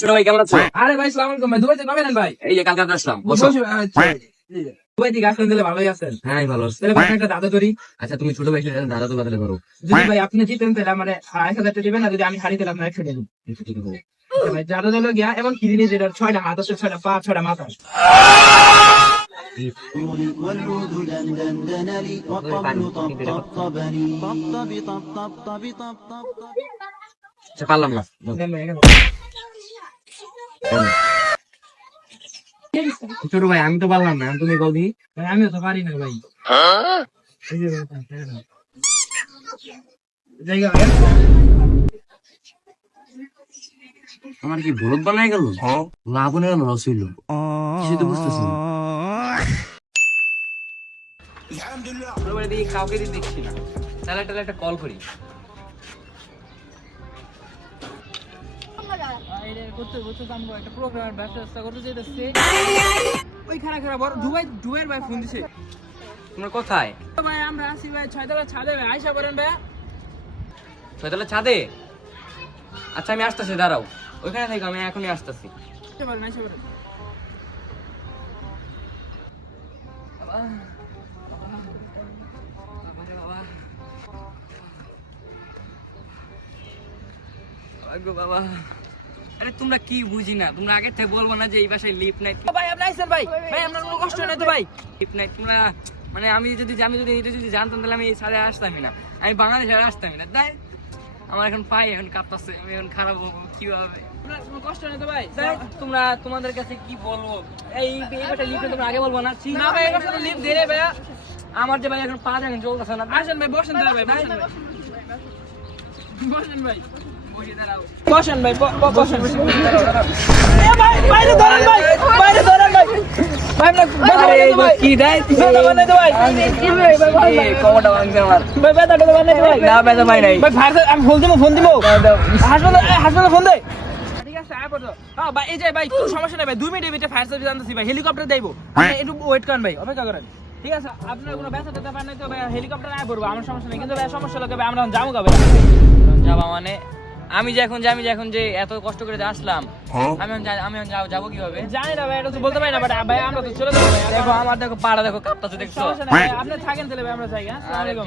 ছোট ভাই কেমন আছো? আরে ভাই সালাম আলাইকুম ভাই, দুবাই থেকে কবে নেন ভাই? এই যে কালকে আসলাম, বসো। দুবাই থেকে আসলেন তাহলে ভালোই আছেন। হ্যাঁ ভালো আছি। তাহলে ভাই একটা দাদা করি। আচ্ছা তুমি ছোট ভাই দাদা তো বাদলে করো। যদি ভাই আপনি জিতেন তাহলে আমার 1000 টাকা দিবেন, আর যদি আমি হারি তাহলে আপনার 100 টাকা দিবেন। ভাই দাদা হলো গিয়া এমন কি জিনিস যেটা 6টা হাত আছে, 6টা পা, 6টা মাথা। والعود دندن لي والطبل طبطبني طبطب طبطب طب طبطب. আচ্ছা পারলাম না। দেন ভাই এখানে। ছোট ভাই আমি তো পারলাম না, তুমি কল দি। ভাই আমিও তো পারি না ভাই। এই যে ভাই, জায়গা ভাই। আমার কি ভুল বানাই গেল? লাভ হয়ে গেল, লস হইল, কিছু তো বুঝতেছি না। ছোট ভাই দিকে কাউকে দিয়ে দেখছি না, তাহলে একটা কল করি। একটা প্রোগ্রামের ব্যবস্থা করতে চাইতেছে। ওই খারাপ বড় দুবাইয়ের ভাই ফোন দিছে। তোমরা কোথায়? ভাই আমরা আসি ভাই 6তলা ছাদে ভাই, আয়সা করেন ভাই। ছয়তলা ছাদে? আচ্ছা আমি আসতেছি, দাঁড়াও ওইখানে থেকে, আমি এখনই আসতেছি। আয়সা করেন। বাবা আরে তোমরা কি বুঝি না, তোমরা আগে থেকে বলবো না যে এই বাসায় লিফট নাই। ভাই আপনি আইছেন ভাই, আপনার কোনো কষ্ট নাই তো ভাই? লিফট নাই তোমরা, মানে আমি যদি এটা যদি জানতাম তাহলে আমি এই ছাদে আসতামই না, আমি বাংলাদেশে আসতামই না। তাই আমার এখন পাই এখন কাঁপতাছে, আমি এখন খারাপ হবো কিভাবে। আপনার কোনো কষ্ট নাই তো ভাই? তোমরা তোমাদের কাছে কি বলবো, এই বাসায় লিফট তোমরা আগে বলবো না? ঠিক না ভাই, এটা লিফট দিয়ে রে ভাই। আমার যে ভাই এখন পা এখন চলতেছে না। আসেন ভাই, বসেন তাহলে ভাই, বসেন ভাই। বসেন ভাই। বসে দাঁড়াও। বসেন ভাই, বসেন। এ ভাই, বাইরে ধরেন ভাই, বাইরে ধরেন ভাই। ভাই না ভাই, কি দেয় বেদা বানাই দে ভাই। কি ভাই ভাই এই কোমরটা ভাঙছে আমার। ভাই বেদাটা বানাই দে ভাই। না বেদা ভাই নাই। ভাই আমি ফোন দিব। হাসপাতালে ফোন দে। ঠিক আছে আয় পড়ো। হ্যাঁ ভাই, এই যে ভাই কোনো সমস্যা নাই ভাই, 2 মিনিটের ভিতরে ফায়ার সার্ভিস আনতেছি ভাই, হেলিকপ্টার দেইবো। একটু ওয়েট করেন ভাই, অপেক্ষা করেন। ঠিক আছে, আপনার কোনো ব্যথা ট্যাথা পান নাই তো ভাই, হেলিকপ্টার আয় পড়বো, আমার সমস্যা নেই। কিন্তু ভাই সমস্যা হলো ভাই, আমরা যাবো কবে? যাবা মানে আমি যে এখন যে এত কষ্ট করে যে আসলাম, আমি যাবো কিভাবে? জানি না ভাই, এটা তো বলতে পারি না, বাট ভাই আমরা তো চলে যাবো ভাই। দেখো আমার দেখো পাড়া দেখো কাঁপতাছে, দেখছো? সমস্যা নাই ভাই, আপনি থাকেন তাহলে ভাই, আমরা যাই। হ্যাঁ আসসালামু আরে আলাইকুম।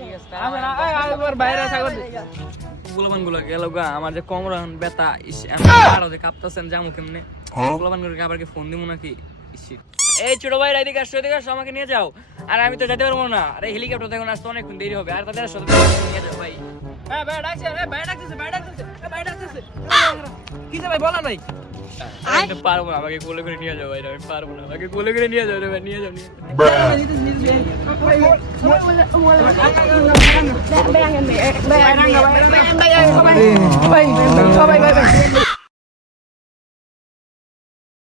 ঠিক আছে। আমরা আবার বাইরে থাকবেন। গুলাবান গুলো গেল গা, আমার যে কোমর এখন ব্যথা, পাড়া যে কাঁপতাছেন, যাবো কেমনে? গুলাবান গুলো আবার কি ফোন দিব নাকি? এই ছোট ভাই এদিকে আসো, আমাকে নিয়ে যাও। আর আমি তো যেতে পারবো না, আরে হেলিকপ্টার দেখুন আসতে অনেকক্ষণ দেরি হবে, আর তাদের সাথে নিয়ে যাও ভাই। হ্যাঁ ভাই ডাকছে, ভাই ডাকতেছে। কি ভাই বলেন ভাই? আমি পারবো না, আমাকে কোলে করে নিয়ে যাও ভাই, আমি পারবো না, আমাকে কোলে করে নিয়ে যাও রে ভাই, নিয়ে যাও। Bayangin, bayangin.